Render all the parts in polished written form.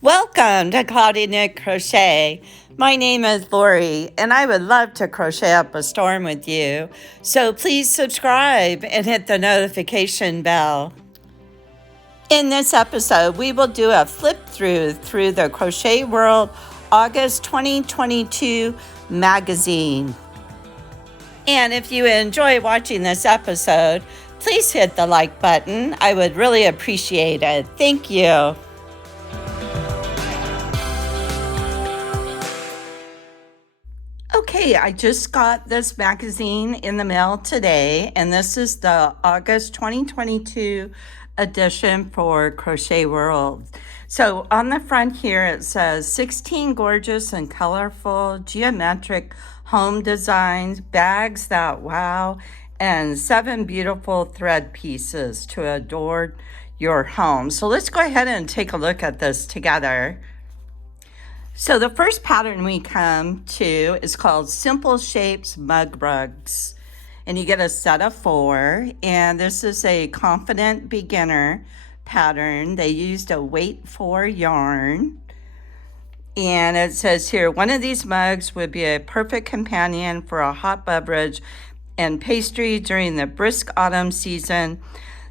Welcome to Cloudy Knit Crochet. My name is Lori, and I would love to crochet up a storm with you. So please subscribe and hit the notification bell. In this episode, we will do a flip through the Crochet World August 2022 magazine. And if you enjoy watching this episode, please hit the like button. I would really appreciate it. Thank you. Okay, I just got this magazine in the mail today, and this is the August 2022 edition for Crochet World. So on the front here, it says 16 gorgeous and colorful geometric home designs, bags that wow, and 7 beautiful thread pieces to adorn your home. So let's go ahead and take a look at this together. So the first pattern we come to is called Simple Shapes Mug Rugs. And you get a set of 4. And this is a confident beginner pattern. They used a weight 4 yarn. And it says here, one of these mugs would be a perfect companion for a hot beverage and pastry during the brisk autumn season.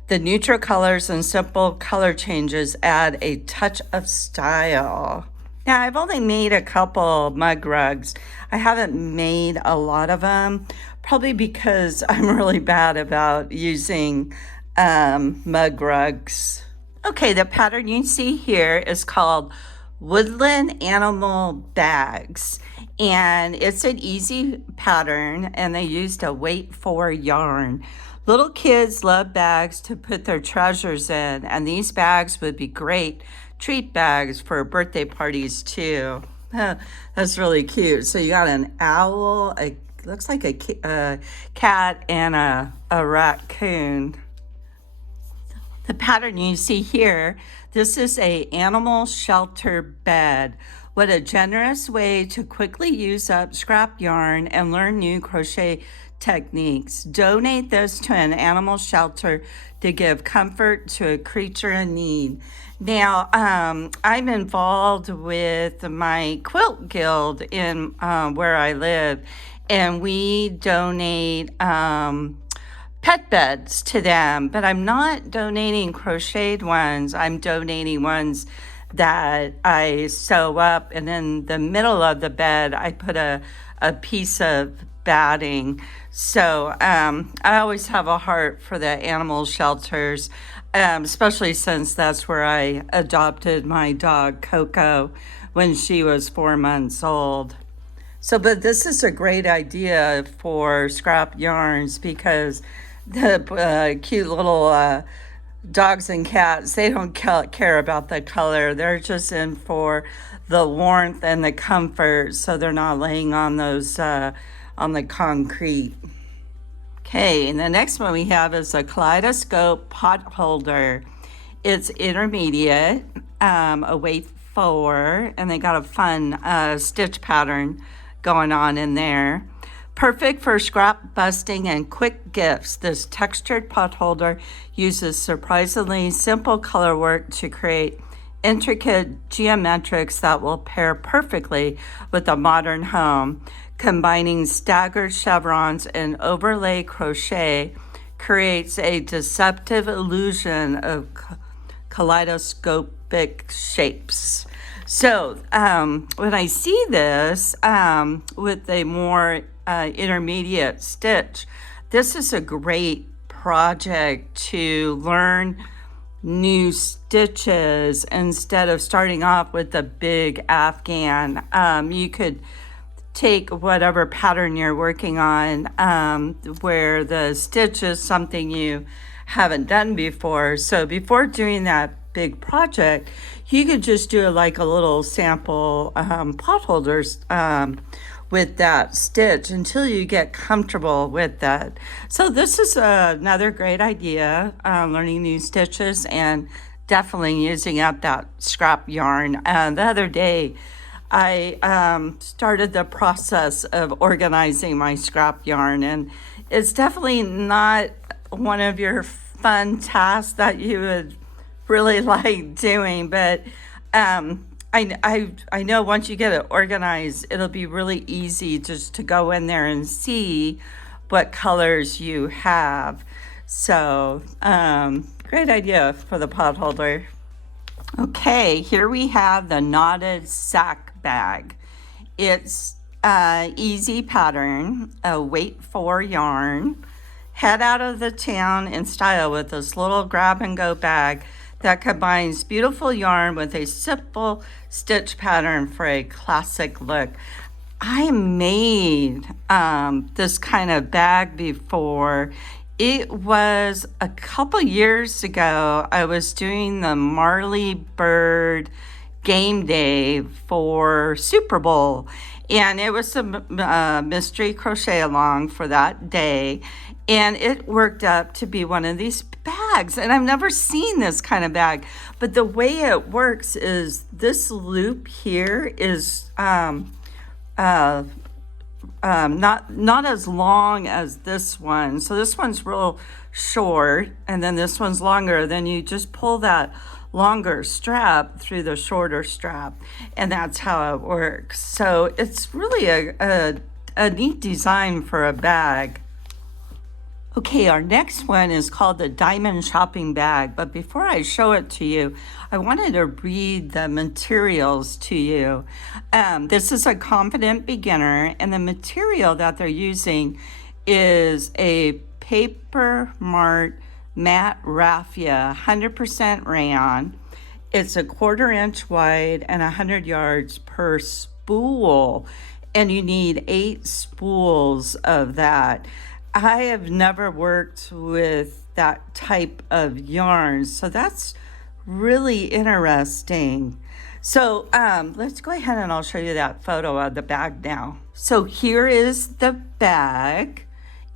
The neutral colors and simple color changes add a touch of style. Now, I've only made a couple mug rugs. I haven't made a lot of them, probably because I'm really bad about using mug rugs. Okay, the pattern you see here is called Woodland Animal Bags. And it's an easy pattern, and they used a weight 4 yarn. Little kids love bags to put their treasures in, and these bags would be great treat bags for birthday parties too. That's really cute. So you got an owl, looks like a cat, and a raccoon. The pattern you see here, this is a animal shelter bed. What a generous way to quickly use up scrap yarn and learn new crochet techniques. Donate this to an animal shelter to give comfort to a creature in need. Now, I'm involved with my quilt guild in where I live, and we donate pet beds to them, but I'm not donating crocheted ones. I'm donating ones that I sew up, and in the middle of the bed, I put a piece of batting. So I always have a heart for the animal shelters, especially since that's where I adopted my dog Coco when she was 4 months old. So, but this is a great idea for scrap yarns because the cute little dogs and cats, they don't care about the color. They're just in for the warmth and the comfort, so they're not laying on those on the concrete. Okay, and the next one we have is a kaleidoscope pot holder. It's intermediate, a weight 4, and they got a fun stitch pattern going on in there. Perfect for scrap busting and quick gifts. This textured pot holder uses surprisingly simple color work to create intricate geometrics that will pair perfectly with a modern home. Combining staggered chevrons and overlay crochet creates a deceptive illusion of kaleidoscopic shapes. So when I see this with a more intermediate stitch, this is a great project to learn new stitches instead of starting off with the big Afghan. You could take whatever pattern you're working on where the stitch is something you haven't done before. So before doing that big project, you could just do like a little sample pot holders with that stitch until you get comfortable with that. So this is another great idea, learning new stitches and definitely using up that scrap yarn. The other day, I started the process of organizing my scrap yarn, and it's definitely not one of your fun tasks that you would really like doing, but I know once you get it organized, it'll be really easy just to go in there and see what colors you have. So, great idea for the pot holder. Okay, here we have the knotted sack bag. It's easy pattern, a weight 4 yarn. Head out of the town in style with this little grab and go bag that combines beautiful yarn with a simple stitch pattern for a classic look. I made this kind of bag before. It was a couple years ago. I was doing the Marley Bird game day for Super Bowl, and it was a mystery crochet along for that day, and it worked up to be one of these bags. And I've never seen this kind of bag, but the way it works is this loop here is not as long as this one. So this one's real short, and then this one's longer. Then you just pull that longer strap through the shorter strap, and that's how it works. So it's really a neat design for a bag. Okay, our next one is called the Diamond Shopping Bag. But before I show it to you, I wanted to read the materials to you. This is a confident beginner, and the material that they're using is a Paper Mart matte raffia, 100% rayon. It's a 1/4 inch wide and 100 yards per spool, and you need 8 spools of that. I have never worked with that type of yarn, so that's really interesting. So let's go ahead and I'll show you that photo of the bag now. So here is the bag,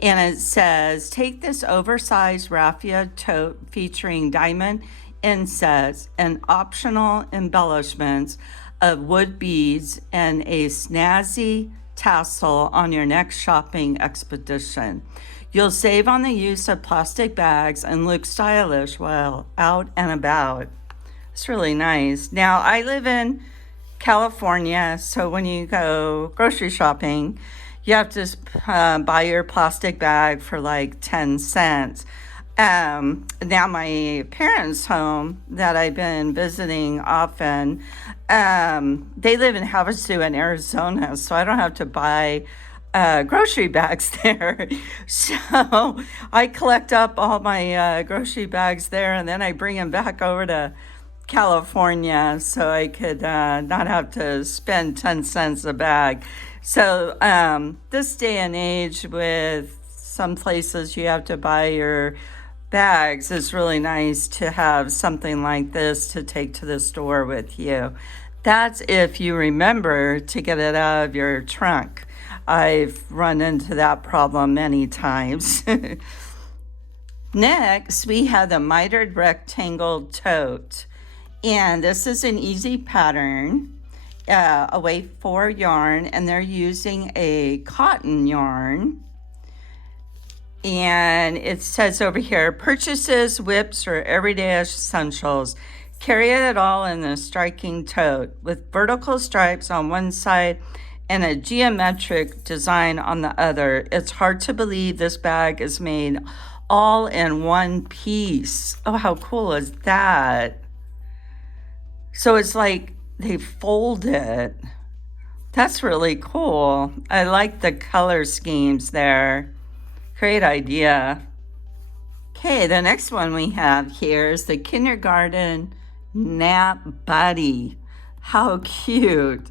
and it says, take this oversized raffia tote featuring diamond insets and optional embellishments of wood beads and a snazzy tassel on your next shopping expedition. You'll save on the use of plastic bags and look stylish while out and about. It's really nice. Now, I live in California, so when you go grocery shopping, you have to buy your plastic bag for like 10 cents. Now my parents' home that I've been visiting often, they live in Havasu in Arizona, so I don't have to buy grocery bags there. So I collect up all my grocery bags there, and then I bring them back over to California so I could not have to spend 10 cents a bag. So this day and age, with some places you have to buy your bags, it's really nice to have something like this to take to the store with you. That's if you remember to get it out of your trunk. I've run into that problem many times. Next, we have the mitered rectangle tote. And this is an easy pattern, a weight 4 yarn, and they're using a cotton yarn. And it says over here, purchases, whips, or everyday essentials. Carry it all in a striking tote with vertical stripes on one side and a geometric design on the other. It's hard to believe this bag is made all in one piece. Oh, how cool is that? So it's like they fold it. That's really cool. I like the color schemes there. Great idea. Okay, the next one we have here is the kindergarten nap buddy. How cute.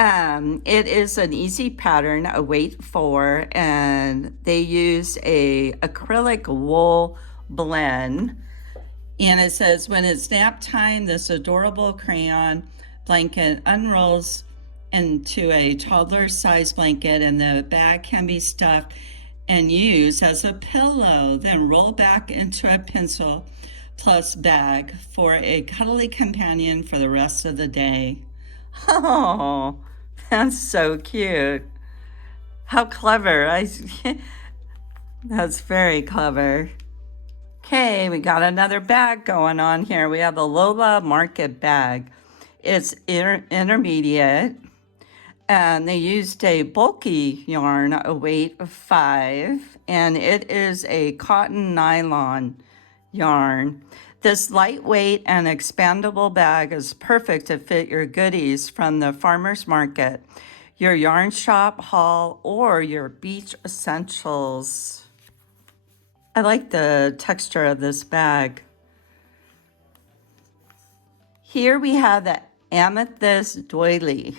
It is an easy pattern, a weight 4, and they use a acrylic wool blend. And it says, when it's nap time, this adorable crayon blanket unrolls into a toddler-sized blanket, and the bag can be stuffed and use as a pillow, then roll back into a pencil plus bag for a cuddly companion for the rest of the day. Oh, that's so cute. How clever. That's very clever. Okay, we got another bag going on here. We have a Lola Market bag. It's intermediate, and they used a bulky yarn, a weight of 5, and it is a cotton nylon yarn. This lightweight and expandable bag is perfect to fit your goodies from the farmer's market, your yarn shop haul, or your beach essentials. I like the texture of this bag. Here we have the amethyst doily.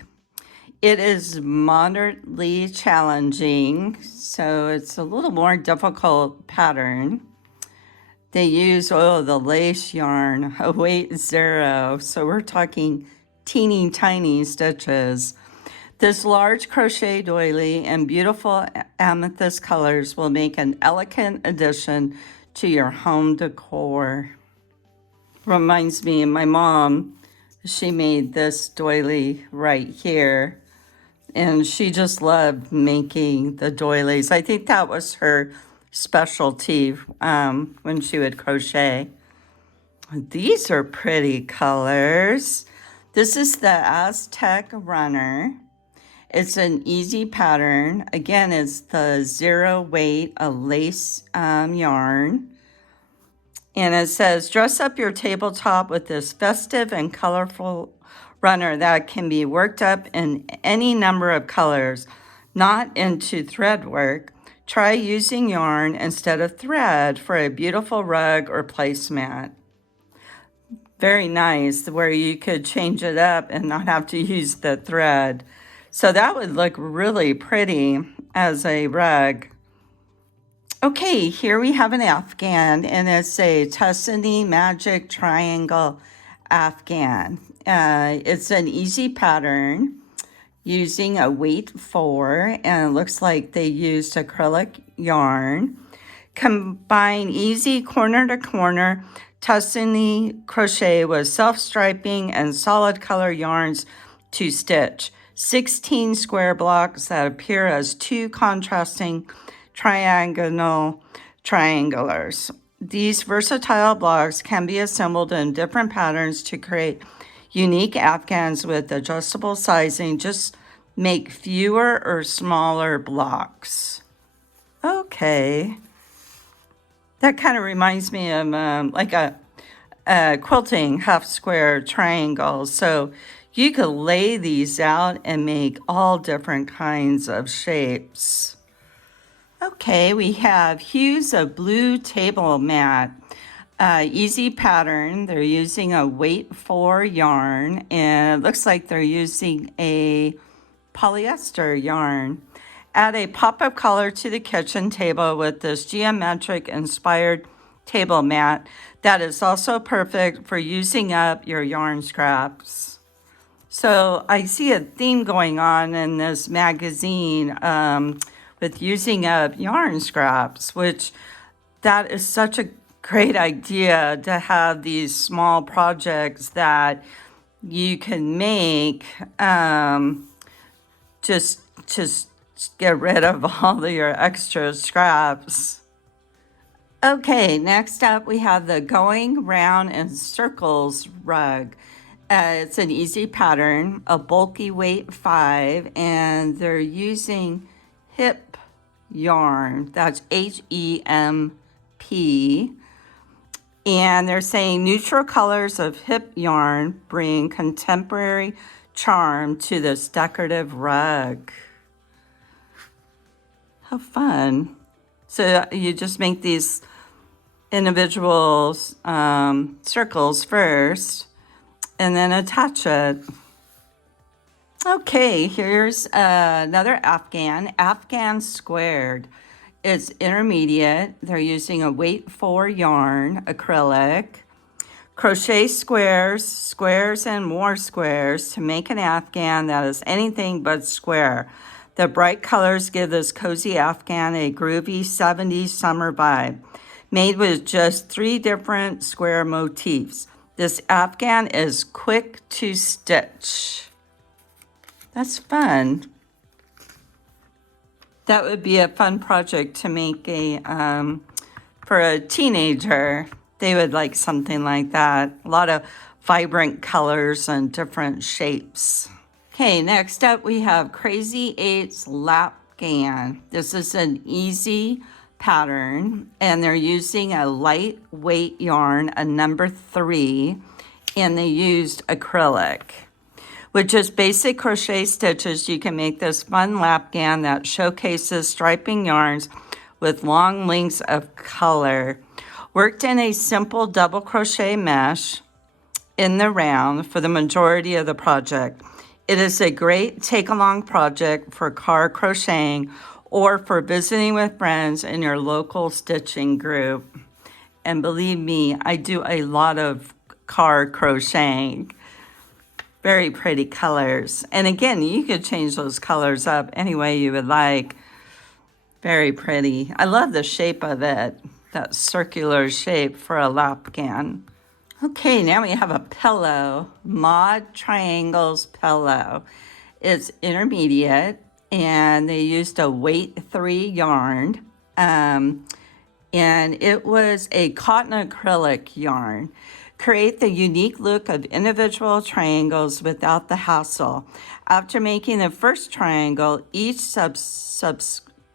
It is moderately challenging, so it's a little more difficult pattern. They use the lace yarn, a weight 0, so we're talking teeny tiny stitches. This large crochet doily and beautiful amethyst colors will make an elegant addition to your home decor. Reminds me of my mom. She made this doily right here, and she just loved making the doilies. I think that was her specialty when she would crochet. These are pretty colors. This is the Aztec runner. It's an easy pattern. Again, it's the 0 weight, a lace yarn. And it says, dress up your tabletop with this festive and colorful runner that can be worked up in any number of colors, not into thread work. Try using yarn instead of thread for a beautiful rug or placemat. Very nice, where you could change it up and not have to use the thread. So that would look really pretty as a rug. Okay, here we have an afghan, and it's a Tuscany Magic Triangle afghan. It's an easy pattern using a weight 4, and it looks like they used acrylic yarn. Combine easy corner to corner Tuscany crochet with self-striping and solid color yarns to stitch. 16 square blocks that appear as 2 contrasting triangular triangulars. These versatile blocks can be assembled in different patterns to create unique afghans with adjustable sizing. Just make fewer or smaller blocks. Okay. That kind of reminds me of like a quilting half square triangle. So you could lay these out and make all different kinds of shapes. Okay, we have hues of blue table mat. Easy pattern. They're using a weight 4 yarn, and it looks like they're using a polyester yarn. Add a pop of color to the kitchen table with this geometric inspired table mat that is also perfect for using up your yarn scraps. So I see a theme going on in this magazine with using up yarn scraps, which that is such a great idea to have these small projects that you can make just get rid of all of your extra scraps. Okay, next up we have the Going Round in Circles rug. It's an easy pattern, a bulky weight 5, and they're using hip yarn. That's HEMP. And they're saying neutral colors of hip yarn bring contemporary charm to this decorative rug. How fun. So you just make these individual circles first and then attach it. Okay, here's another Afghan squared. It's intermediate. They're using a weight 4 yarn, acrylic. Crochet squares, and more squares to make an Afghan that is anything but square. The bright colors give this cozy Afghan a groovy 70s summer vibe, made with just 3 different square motifs. This Afghan is quick to stitch. That's fun. That would be a fun project to make for a teenager. They would like something like that. A lot of vibrant colors and different shapes. Okay, next up we have Crazy 8's Afghan. This is an easy pattern, and they're using a lightweight yarn, a number 3, and they used acrylic. With just basic crochet stitches, you can make this fun Afghan that showcases striping yarns with long lengths of color. Worked in a simple double crochet mesh in the round for the majority of the project. It is a great take-along project for car crocheting or for visiting with friends in your local stitching group. And believe me, I do a lot of car crocheting. Very pretty colors. And again, you could change those colors up any way you would like. Very pretty. I love the shape of it, that circular shape for a lapcan. Okay, now we have a pillow, Mod Triangles pillow. It's intermediate, and they used a weight 3 yarn, and it was a cotton acrylic yarn. Create the unique look of individual triangles without the hassle. After making the first triangle, each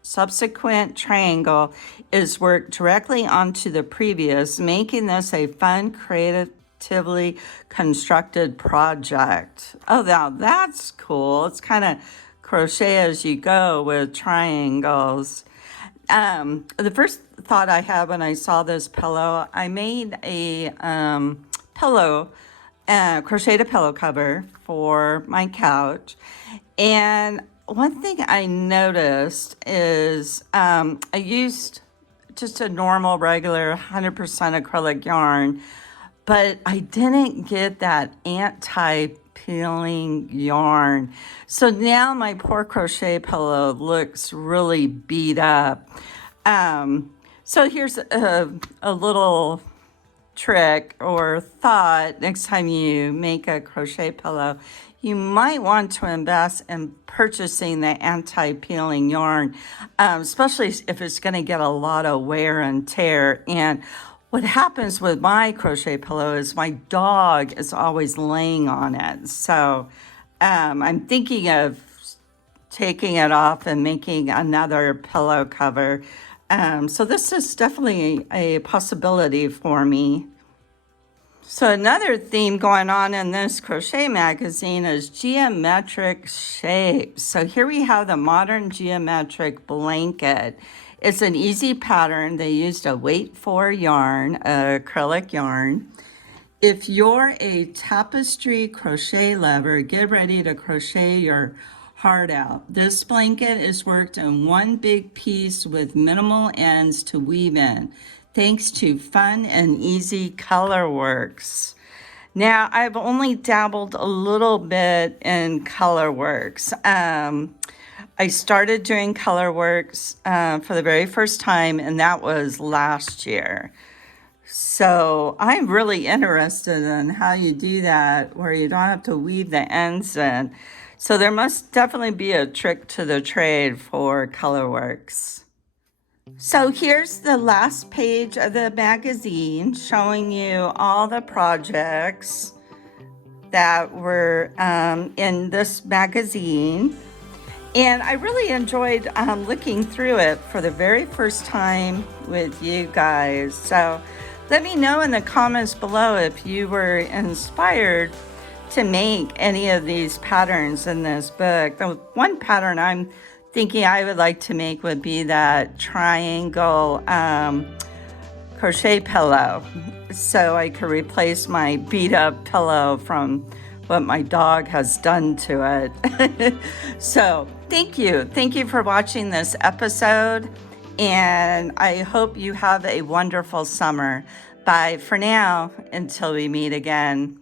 subsequent triangle is worked directly onto the previous, making this a fun, creatively constructed project. Oh, now that's cool. It's kind of crochet as you go with triangles. The first thought I had when I saw this pillow, I made a pillow, crocheted a pillow cover for my couch. And one thing I noticed is I used just a normal, regular 100% acrylic yarn, but I didn't get that anti-peeling yarn. So now my poor crochet pillow looks really beat up. So here's a little trick or thought. Next time you make a crochet pillow, you might want to invest in purchasing the anti-peeling yarn, especially if it's going to get a lot of wear and tear. And what happens with my crochet pillow is my dog is always laying on it. So I'm thinking of taking it off and making another pillow cover. So this is definitely a possibility for me. So another theme going on in this crochet magazine is geometric shapes. So here we have the modern geometric blanket. It's an easy pattern. They used a weight 4 yarn, acrylic yarn. If you're a tapestry crochet lover, get ready to crochet your heart out. This blanket is worked in one big piece with minimal ends to weave in, thanks to fun and easy color works. Now, I've only dabbled a little bit in color works. I started doing color works for the very first time, and that was last year. So I'm really interested in how you do that, where you don't have to weave the ends in. So there must definitely be a trick to the trade for color works. So here's the last page of the magazine showing you all the projects that were in this magazine. And I really enjoyed looking through it for the very first time with you guys. So let me know in the comments below if you were inspired to make any of these patterns in this book. The one pattern I'm thinking I would like to make would be that triangle crochet pillow, so I could replace my beat up pillow from what my dog has done to it. So thank you for watching this episode, and I hope you have a wonderful summer. Bye for now until we meet again.